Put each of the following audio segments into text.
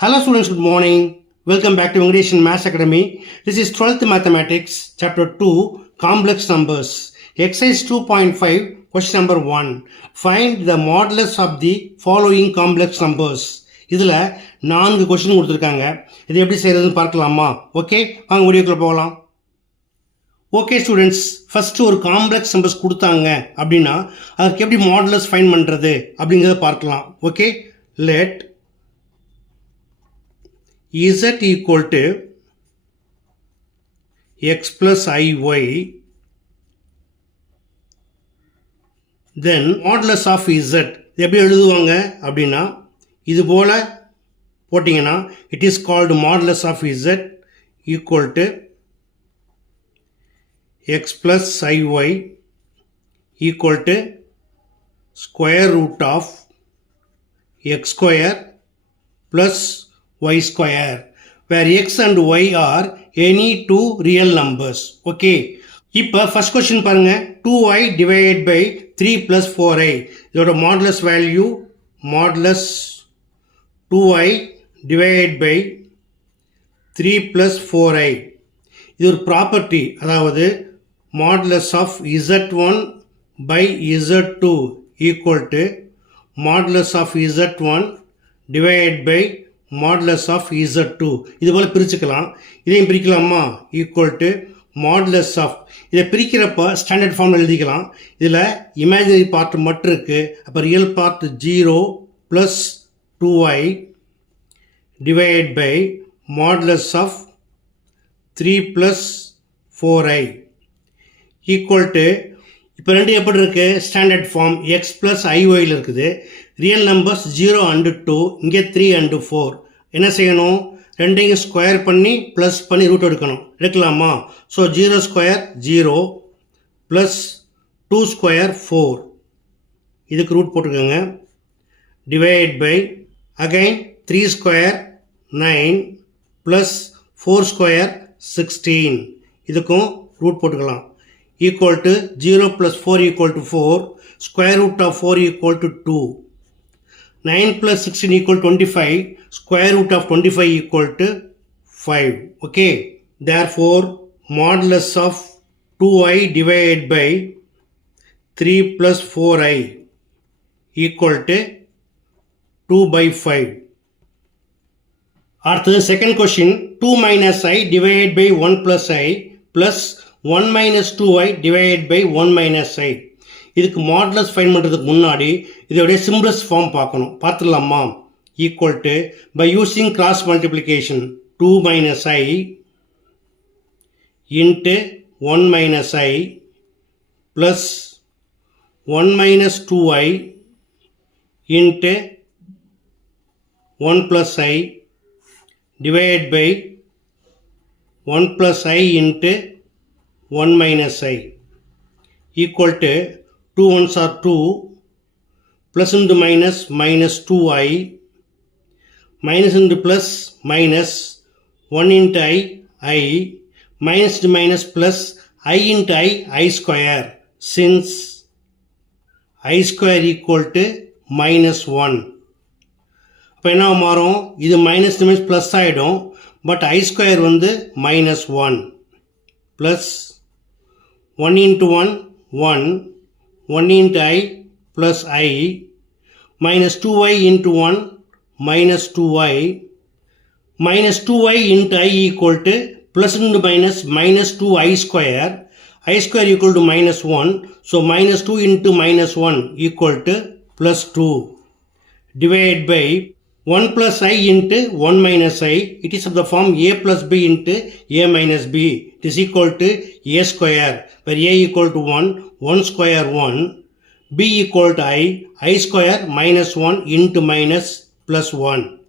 Hello students, good morning. Welcome back to English and Maths Academy. This is 12th Mathematics, Chapter 2, Complex Numbers. Exercise 2.5, question number 1. Find the modulus of the following complex numbers. இதில் 4 question கொடுத்துருக்காங்க. இது எப்படி செய்கிறதுன்னு பார்க்கலாமா? Okay, வாங்க வீடியோக்குள்ள போகலாம். Okay students, first ஒரு காம்ப்ளெக்ஸ் நம்பர்ஸ் கொடுத்தாங்க அப்படின்னா அதுக்கு எப்படி மாடுலஸ் ஃபைண்ட் பண்ணுறது அப்படிங்கிறத பார்க்கலாம். Okay, let z equal to x plus iy, then modulus of z எப்படி எழுதுவாங்க அப்படின்னா இது போல போட்டிங்கன்னா it is called modulus of z equal to x plus iy equal to square root of x square plus y square, where x and y are any two real numbers. Okay, இப்போ first question பாருங்க, 2y divided by 3 plus 4i. இதோட modulus value modulus 2y divided by 3 plus 4i. இது ஒரு property, அதாவது modulus of z1 by z2 equal to modulus of z1 divided by modulus of z2. இது போல பிரிச்சுக்கலாம். இதையும் பிரிக்கலாமா? Equal to modulus of, இதை பிரிக்கிறப்ப standard form எழுதிக்கலாம். இதில் இமேஜினரி பார்ட் மட்டும் இருக்குது. அப்போ real part 0 plus 2y divide by modulus of 3 plus 4i equal to, இப்போ ரெண்டு எப்படி இருக்குது? ஸ்டாண்டர்ட் ஃபார்ம் எக்ஸ் ப்ளஸ் ஐஒயில் இருக்குது. ரியல் நம்பர்ஸ் 0 and 2, இங்கே 3 and 4. என்ன செய்யணும்? ரெண்டையும் ஸ்கொயர் பண்ணி ப்ளஸ் பண்ணி ரூட் எடுக்கணும். எடுக்கலாமா? ஸோ 0 ஸ்கொயர் 0 ப்ளஸ் 2 ஸ்கொயர் 4, இதுக்கு ரூட் போட்டுக்கோங்க. Divide by again 3 square 9 plus 4 square 16, இதுக்கும் ரூட் போட்டுக்கலாம். equal to 0 plus 4 equal to 4, square root of 4 equal to 2, 9 plus 16 equal to 25, square root of 25 equal to 5. Okay, therefore modulus of 2i divided by 3 plus 4i equal to 2 by 5. அடுத்தது second question, 2 minus i divided by 1 plus i plus 1 minus 2i divided by 1 minus i. இதுக்கு modulus find பண்ணுறதுக்கு முன்னாடி இதோடைய simplest form பார்க்கணும். பார்த்துடலாமா? Equal to by using cross multiplication 2 minus i into 1 minus i ப்ளஸ் 1 minus 2i into 1 plus i divided by 1 plus i into 1 minus i equal to 2 ones are 2, plus into minus minus 2i, minus into plus minus 1 into I, minus into minus plus I into I square, since I square equal to minus 1. அப்போ என்ன மாறும்? இது minus means plus ஆகிடும். But I square வந்து minus 1 plus 1 into 1 1, 1 into I plus I, minus 2i into 1 minus 2i, minus 2i into I equal to plus into minus minus 2i square, I square equal to minus 1, so minus 2 into minus 1 equal to plus 2, divided by 1 plus I into 1 minus I, it is of the form a plus b into a minus b, it is equal to a square, where a equal to 1, 1 square 1, b equal to I square minus 1 into minus plus 1,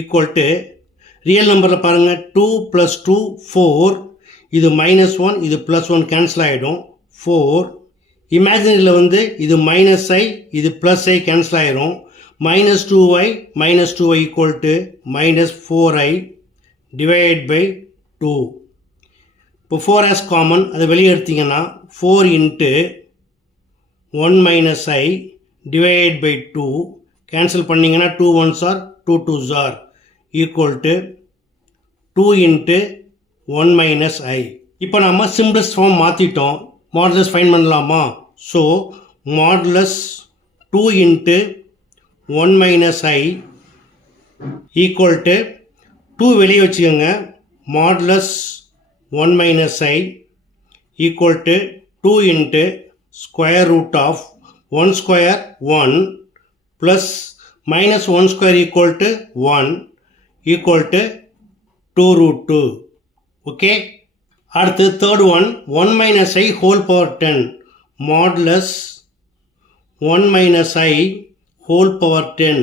equal to, real number பாருங்க 2 plus 2 4, இது minus 1, இது plus 1 cancel ஆகிடும் 4, இமேஜினரியில் வந்து இது minus I, இது plus I cancel ஆகிடும், minus 2i equal to minus 4i divided by 2. இப்போ 4 as common, அதை வெளியே எடுத்தீங்கன்னா 4 into 1 minus i divided by 2, cancel பண்ணிங்கன்னா 2 ones are 2 2s are, equal to 2 into 1 minus I. இப்போ நம்ம simplest form மாற்றிட்டோம். Modulus find பண்ணலாமா? So modulus 2 into 1 minus I equal to 2 வெளியே வச்சுக்கோங்க. Modulus 1 minus I equal to 2 into square root of 1 square 1 plus minus 1 square equal to 1 equal to 2 root 2. Okay. அடுத்து third one 1 minus I whole power 10 modulus 1 minus I whole power 10.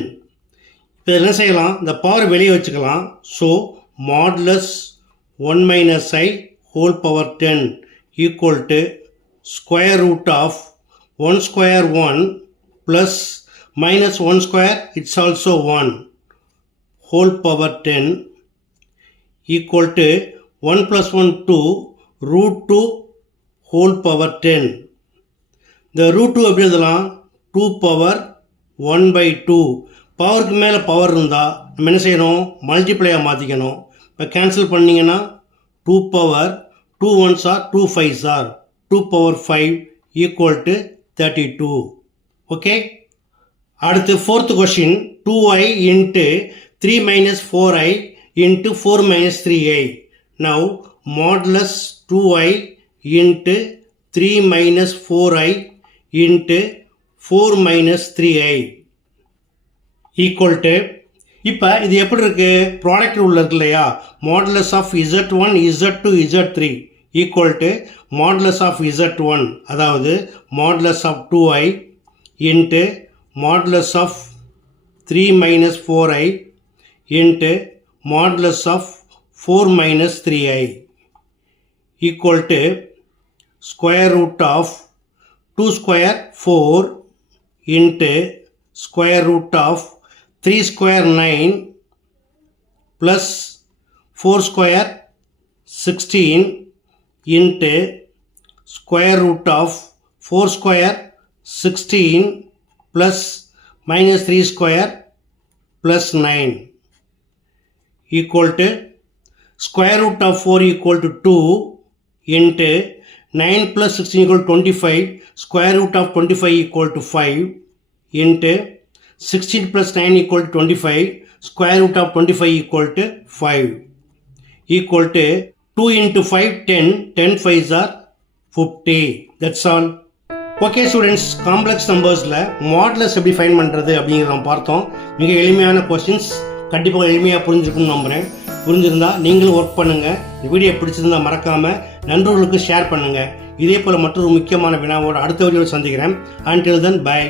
இப்போ என்ன செய்யலாம்? இந்த power வெளியே வச்சுக்கலாம். So modulus 1 minus I whole power 10 equal to square root of 1 square 1 plus minus 1 square it's also 1 whole power 10 equal to 1 plus 1 2 root 2 whole power 10. இந்த root 2 எப்படி எழுதலாம்? 2 power 1 by 2. பவருக்கு மேலே பவர் இருந்தால் நம்ம என்ன செய்யணும்? மல்டிப்ளையாக மாற்றிக்கணும். இப்போ கேன்சல் பண்ணிங்கன்னா 2 power 2 1s are 2 5s are 2 power 5 equal to 32. Okay. அடுத்து fourth question 2i into 3 minus 4i into 4 minus 3i. Now modulus 2i into 3 minus 4i into 4 minus 3i equal to இப்போ இது எப்படி இருக்கு? ப்ராடக்ட் உள்ள இருக்கு இல்லையா? Modulus of z1 z2 z3 equal to modulus of z1 அதாவது modulus of 2i into modulus of 3 minus 4i into modulus of 4 minus 3i equal to square root of 2 square 4 into square root of 3 square 9 plus 4 square 16 into square root of 4 square 16 plus minus 3 square plus 9 equal to square root of 4 equal to 2 into 9 plus 16 equal to 25 square root of 25 equal to 5 into 16 plus 9 equal to 25 square root of 25 equal to 5 equal to 2 into 5 10 10 5s are 50. That's all. Okay students, complex numbersல modulus எப்படி find பண்ணுறது அப்படிங்கிறத நம்ம பார்த்தோம். மிக எளிமையான questions, கண்டிப்பாக எளிமையாக புரிஞ்சுக்கணும்னு நம்புகிறேன். புரிஞ்சிருந்தால் நீங்களும் ஒர்க் பண்ணுங்கள். இந்த வீடியோ பிடிச்சிருந்தால் மறக்காமல் நண்பர்களுக்கு ஷேர் பண்ணுங்கள். இதே போல் மற்றொரு முக்கியமான வினாவோடு அடுத்த வீடியோவில் சந்திக்கிறேன். Until then, bye.